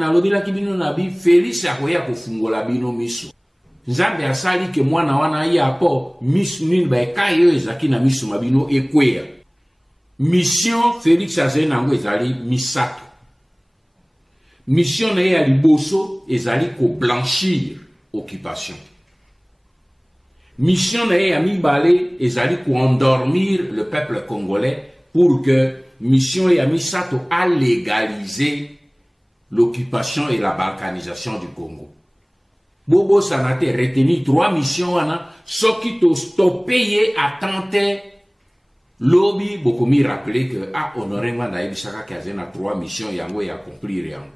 nalobila kibino nabi Félix akoya kofungola bino miso. Nzambe asali ke mwana wana ya po miso nini ba kayo ezaki na miso mabino ekwea. Mission Félix azenango ezali misato. Mission na ya liboso ezali ko blanchir occupation. Mission na ya mibale ezali ko endormir le peuple congolais pour que mission ya misato a légaliser l'occupation et la balkanisation du Congo. Bobo sanate retenu 3 missions wana soki to stopper attente lobby beaucoup mi rappeler que honoré nganda ebisaka kazena 3 missions yango ya accomplir yango.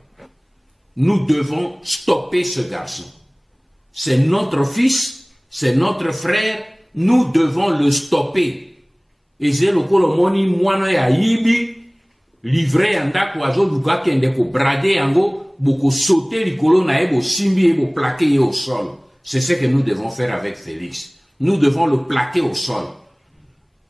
Nous devons stopper ce garçon. C'est notre fils, c'est notre frère, nous devons le stopper. Et c'est le kolomoni mwana ya yibi livré anda kwazo luka kende ko brader yango boko sauter likolo na ebo simbi ebo plaquer au sol. C'est ce que nous devons faire avec Félix. Nous devons le plaquer au sol.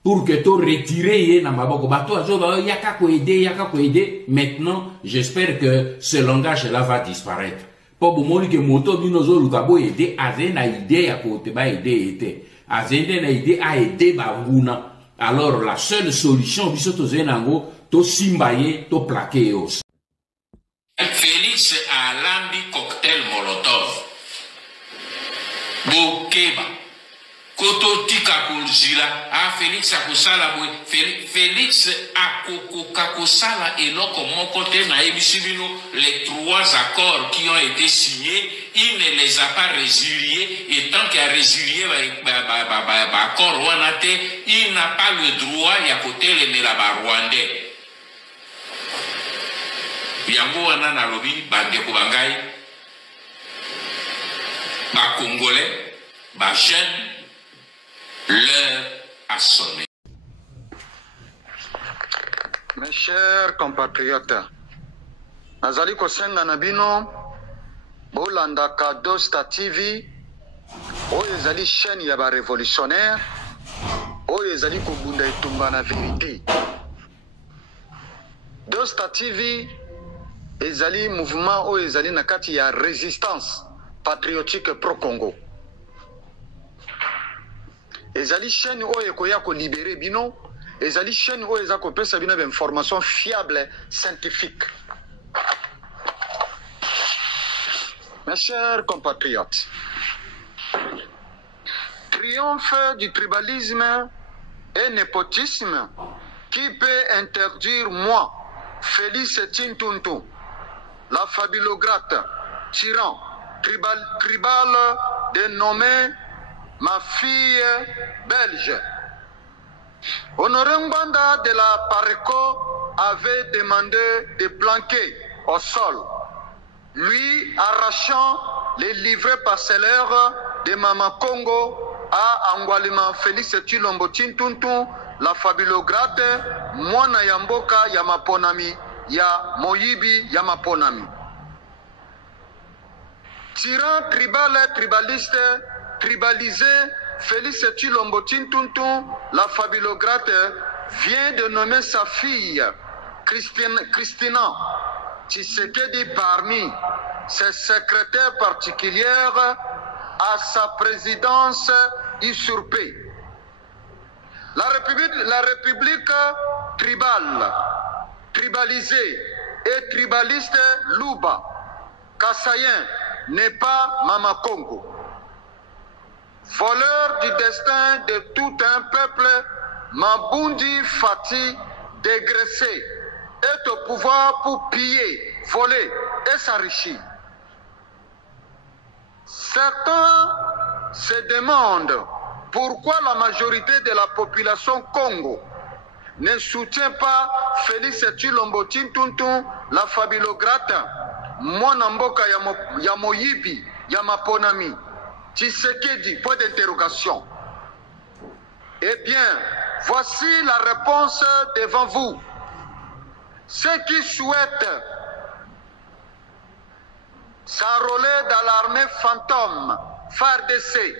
Pour que tu retires na maboko bato azo yaka ko aider. Maintenant, j'espère que ce langage là va disparaître. Pour bomoni que moto bino zo luka bo aider azena idée ya ko te ba aider ete. Azena na idée a aider ba nguna. Alors la seule solution bisoto zenango to simbaye to plaquer au sol. Félix a lambi cocktail molotov. Bokeba. Koto tika kulzila. Félix a kusala boy. Félix a kakosala eloko mokote na ebisibino les 3 accords qui ont été signés. Il ne les a pas résiliés. Et tant qu'il a résilié accord wanate, il n'a pas le droit ya kote le melaba rwandais. Yango wana na lobi bandeko bangai ba congolais ba jeune l'heure a sonné. Mes chers compatriotes, nazali kosenga na bino bolandaka Dosta TV oyo ezali chaîne ya ba révolutionnaire oyo ezali kobunda etumba na vérité. Dosta TV ezali mouvement oyo ezali na kati ya résistance patriotique pro-Congo. Ezali chaîne oyo ekoya ko libérer bino, ezali chaîne oyo eza kopesa bino information fiable scientifique. Mes chers compatriotes, triomphe du tribalisme et népotisme qui peut interdire moi, Félix Tintuntu, la fabulograte, tyran, tribal, dénommé ma fille belge. Honoré Mbanda de la Pareco avait demandé de planquer au sol, lui arrachant les livrets parcellaires de Mama Congo à Angwalima Félix Tshilombo Tintuntu, la fabulograte, Mwana Yamboka Yamaponami, ya Moyibi Yamaponami. Tyran tribal, tribaliste, tribalisé, Félix Tshilombo Tintuntu, la fabulograte, vient de nommer sa fille, Christina Tshisekedi, parmi ses secrétaires particulières à sa présidence usurpée. La République tribale, tribalisée et tribaliste Luba Kassayen n'est pas Mama Congo. Voleur du destin de tout un peuple, Mambundi Fati, dégraissé, est au pouvoir pour piller, voler et s'enrichir. Certains se demandent pourquoi la majorité de la population Congo ne soutient pas Félix Tshilombo Tintuntu, la fabulograte, Mwanamboka Yamoyibi, Yamaponami, Tshisekedi, point d'interrogation. Eh bien, voici la réponse devant vous. Ceux qui souhaitent s'enrôler dans l'armée fantôme, FARDC,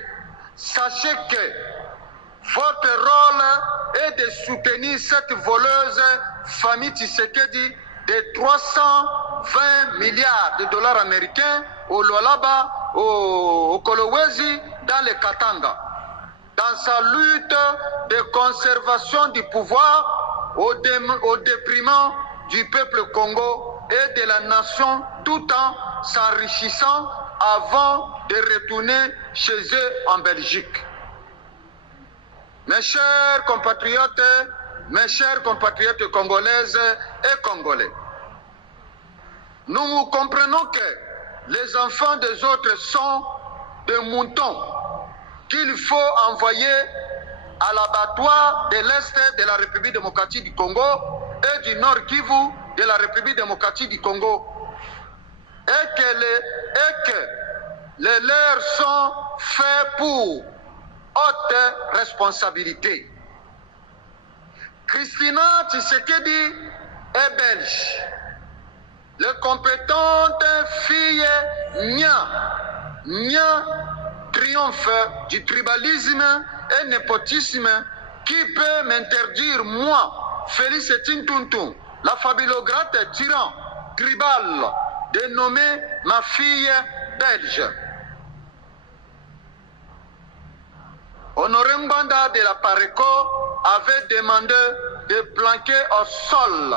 sachez que votre rôle est de soutenir cette voleuse famille Tshisekedi de 320 milliards de dollars américains au Lualaba, au Kolwezi, dans le Katanga. Dans sa lutte de conservation du pouvoir au déprimant du peuple Congo et de la nation, tout en s'enrichissant avant de retourner chez eux en Belgique. Mes chers compatriotes congolaises et congolais, nous comprenons que les enfants des autres sont des moutons qu'il faut envoyer à l'abattoir de l'Est de la République démocratique du Congo et du Nord Kivu de la République démocratique du Congo. Et que les leurs sont faits pour haute responsabilité. Christina Tshisekedi est belge. La compétente fille Nya triomphe du tribalisme et népotisme qui peut m'interdire, moi, Félix Tintuntu, la fabulograte tyran tribal, de nommer ma fille belge. Honoré Mbanda de la Pareco avait demandé de planquer au sol,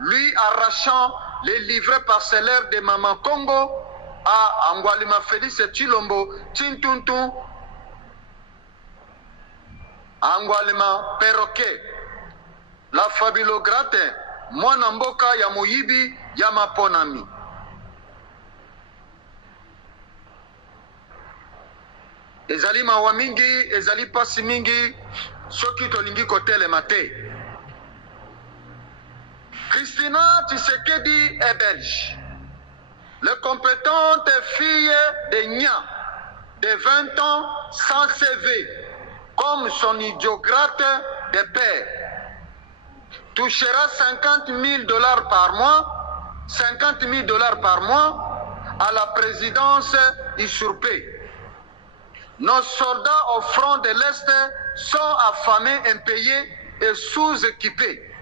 lui arrachant les livrets parcellaires de Maman Congo à Angualima Félix Tshilombo Tintuntu, Angualima Perroquet, la fabulograte mwana mboka ya moyibi ya maponami. Ezali mawa mingi, ezali pasi mingi, soki tolingi kotelema te. Christina Tshisekedi est belge. La compétente fille de Nya, de 20 ans, sans CV, comme son idiocrate de père, touchera 50 000 $ par mois, 50 000 $ par mois à la présidence usurpée. Nos soldats au front de l'Est sont affamés, impayés et sous-équipés.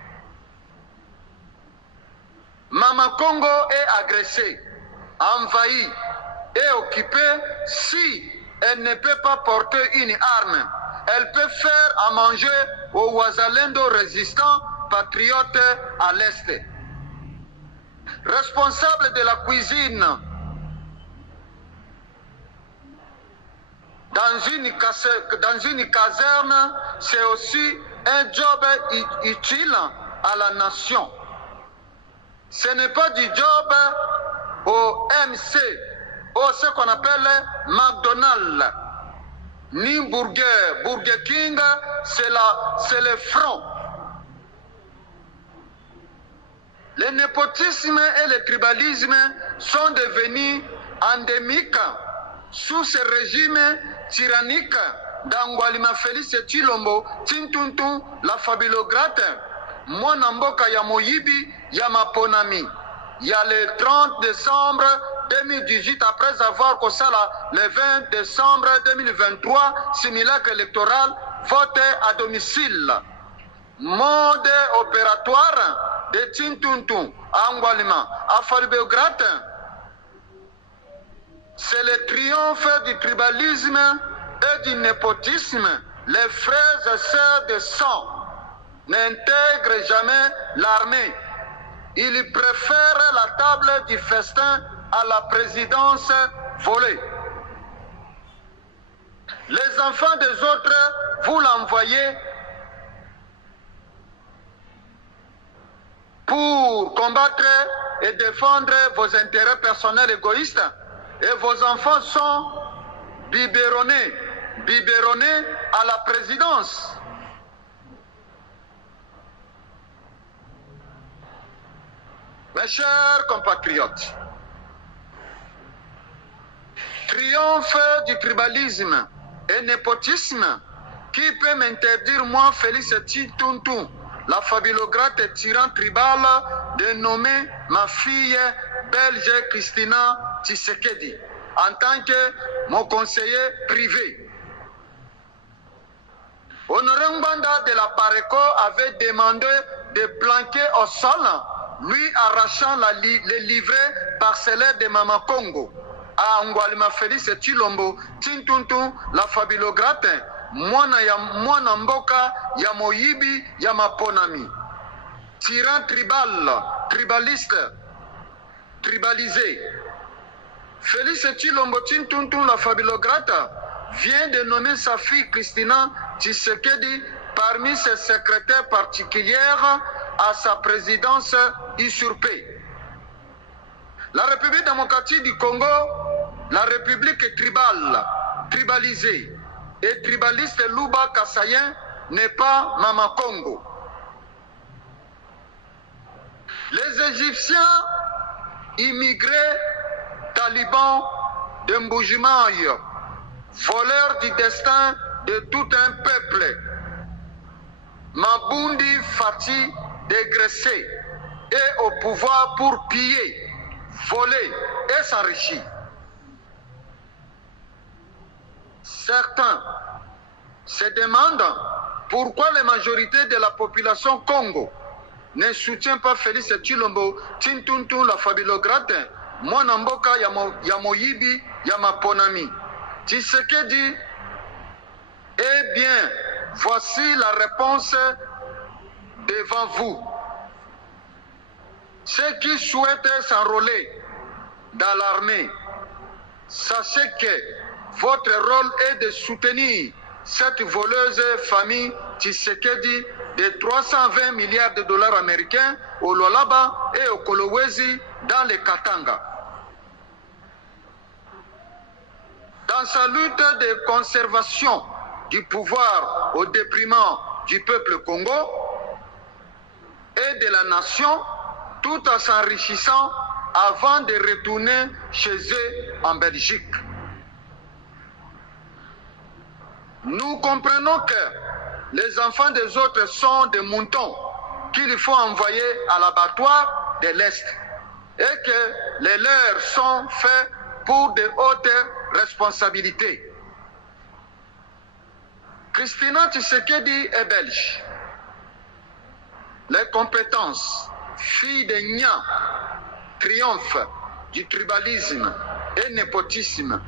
Maman Congo est agressée, envahie et occupée. Si elle ne peut pas porter une arme, elle peut faire à manger aux Wazalendo résistants patriotes à l'Est. Responsable de la cuisine dans une caserne, c'est aussi un job utile à la nation. Ce n'est pas du job au MC, au ce qu'on appelle McDonald's, ni Burger King, c'est le front. Le népotisme et le tribalisme sont devenus endémiques sous ce régime tyrannique d'Angualima Félix Tshilombo Tintuntu, la fabulograte mwana mboka ya moyibi ya maponami. Il y a le 30 décembre 2018, après avoir causé le 20 décembre 2023, simulacre électoral, voté à domicile. Mode opératoire de Tintuntu, Angualima, Afalibéograte. C'est le triomphe du tribalisme et du népotisme. Les frères et sœurs de sang n'intègrent jamais l'armée. Ils préfèrent la table du festin à la présidence volée. Les enfants des autres, vous l'envoyez pour combattre et défendre vos intérêts personnels égoïstes. Et vos enfants sont biberonnés à la présidence. Mes chers compatriotes, triomphe du tribalisme et népotisme qui peut m'interdire, moi, Félix Tintuntu, la fabulograte tyran tribal, de nommer ma fille belge Christina Tshisekedi en tant que mon conseiller privé. Honoré Mbanda de la Pareco avait demandé de planquer au sol lui arrachant les livrets parcellaires de Mama Congo à Ngwalima Félix Tshilombo Tintuntu la Fabilograte mwana mboka ya moyibi ya maponami, tyran tribaliste, tribalisé. Félix Tshilombo Tintuntu la Fabilograte vient de nommer sa fille Christina Tshisekedi parmi ses secrétaires particulières à sa présidence usurpée. La République démocratique du Congo, la République tribalisée et tribaliste Luba Kassayen n'est pas Mama Congo. Les Égyptiens immigrés talibans de Mboujimaï, voleurs du destin de tout un peuple, Mabundi Fati dégraissé et au pouvoir pour piller, voler et s'enrichir. Certains se demandent pourquoi la majorité de la population Congo ne soutient pas Félix Tshilombo Tintuntu la Fabilograte, mwana mboka ya moyibi ya maponami. Tshisekedi, eh bien, voici la réponse devant vous. Ceux qui souhaitent s'enrôler dans l'armée, sachez que votre rôle est de soutenir cette voleuse famille Tshisekedi de 320 milliards de dollars américains au Lualaba et au Kolwezi dans les Katanga. Dans sa lutte de conservation du pouvoir au déprimant du peuple Congo et de la nation, tout en s'enrichissant avant de retourner chez eux en Belgique. Nous comprenons que les enfants des autres sont des moutons qu'il faut envoyer à l'abattoir de l'Est et que les leurs sont faits pour de hautes responsabilités. Christina Tshisekedi est belge. Les compétences, fille de Nya, triomphe du tribalisme et népotisme.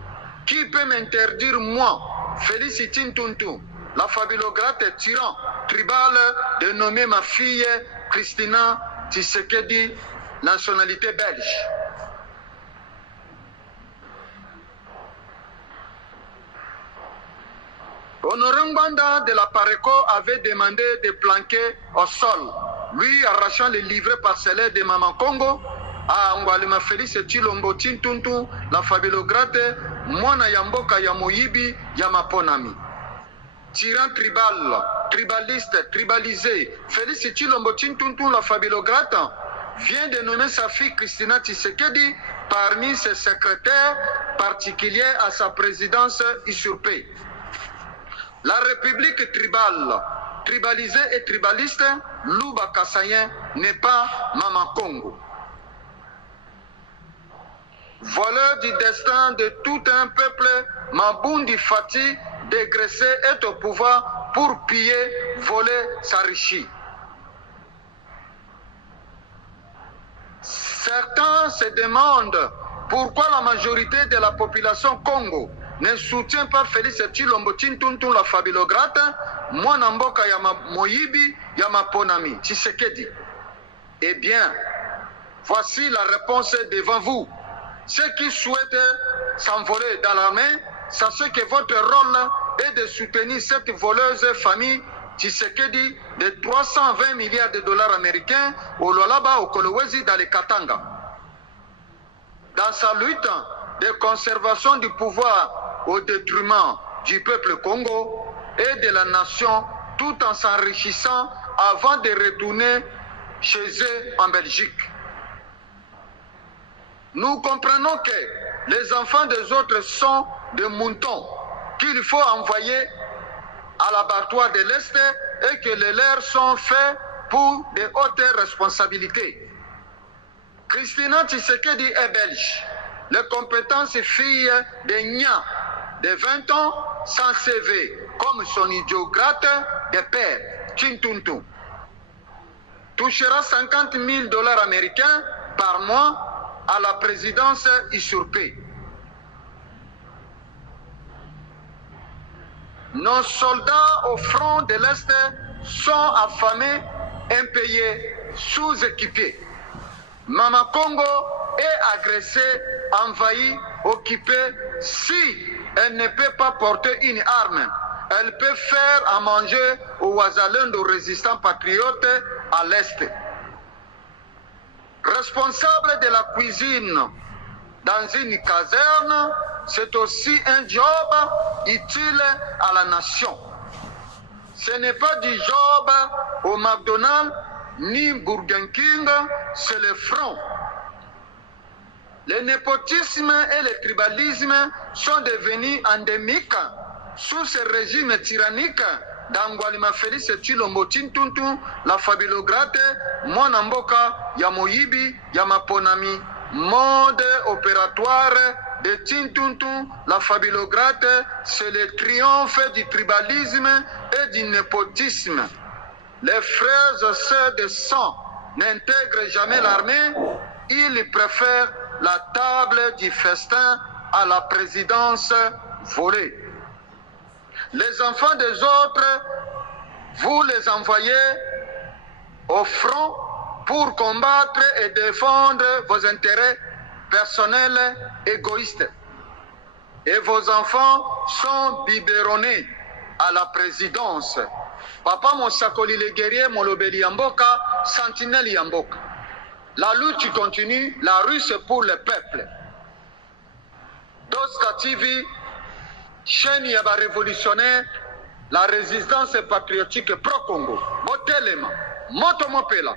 Qui peut m'interdire, moi, Félix Tintuntu, la Fabilograte tyran tribal, de nommer ma fille Christina Tshisekedi, nationalité belge? Honoré Ngwanda de la Pareco avait demandé de planquer au sol, lui arrachant les livrets parcellaires de Mama Congo à Ngwalima Félix Tshilombo Tintuntu, la Fabilograte, mwana ya mboka ya moyibi ya maponami. Tyran tribaliste, tribalisé, Félix Tshilombo Tintuntu, la Fabilograte, vient de nommer sa fille Christina Tshisekedi parmi ses secrétaires particuliers à sa présidence usurpée. La République tribalisée et tribaliste, Luba Kassayen n'est pas Mama Congo. Voleur du destin de tout un peuple, Mabundi Fati, dégraissé, est au pouvoir pour piller, voler, s'enrichir. Certains se demandent pourquoi la majorité de la population Congo ne soutient pas Félix Tshilombo Tintuntu la Fabilograte, mwana mboka ya moyibi ya maponami, Tshisekedi. Eh bien, voici la réponse devant vous. Ceux qui souhaitent s'envoler dans l'armée, sachez que votre rôle est de soutenir cette voleuse famille Tshisekedi de 320 milliards de dollars américains au Lualaba, au Kolwezi, dans les Katanga. Dans sa lutte de conservation du pouvoir au détriment du peuple Congo et de la nation, tout en s'enrichissant avant de retourner chez eux en Belgique. Nous comprenons que les enfants des autres sont des moutons qu'il faut envoyer à l'abattoir de l'Est et que les leurs sont faits pour de hautes responsabilités. Christina Tshisekedi est belge. Les compétences filles de Nya, de 20 ans, sans CV, comme son idiograte de père, Tintuntu. touchera 50 000 $ américains par mois à la présidence usurpée. Nos soldats au front de l'Est sont affamés, impayés, sous-équipés. Mama Congo est agressée, envahie, occupée. Si elle ne peut pas porter une arme, elle peut faire à manger aux Ouazalendo résistants patriotes à l'Est. Responsable de la cuisine dans une caserne, c'est aussi un job utile à la nation. Ce n'est pas du job au McDonald's ni Burger King, c'est le front. Le népotisme et le tribalisme sont devenus endémiques sous ce régime tyrannique d'Angwalima Félix Tshilombo Tshilombo, la Fabilograte, Mwanamboka, Yamoyibi, Yamaponami, mode opératoire de Tintuntu, la Fabilograte, c'est le triomphe du tribalisme et du népotisme. Les frères et sœurs de sang n'intègrent jamais l'armée, ils préfèrent la table du festin à la présidence volée. Les enfants des autres, vous les envoyez au front pour combattre et défendre vos intérêts personnels égoïstes. Et vos enfants sont biberonnés à la présidence. Papa Monsakoli le guerrier Molobeli Yamboka, Sentinelle Yamboka. La lutte continue, la rue c'est pour le peuple. Doska TV, chaîne Yaba révolutionnaire, la résistance patriotique pro-Congo. Motelema, Motomopela.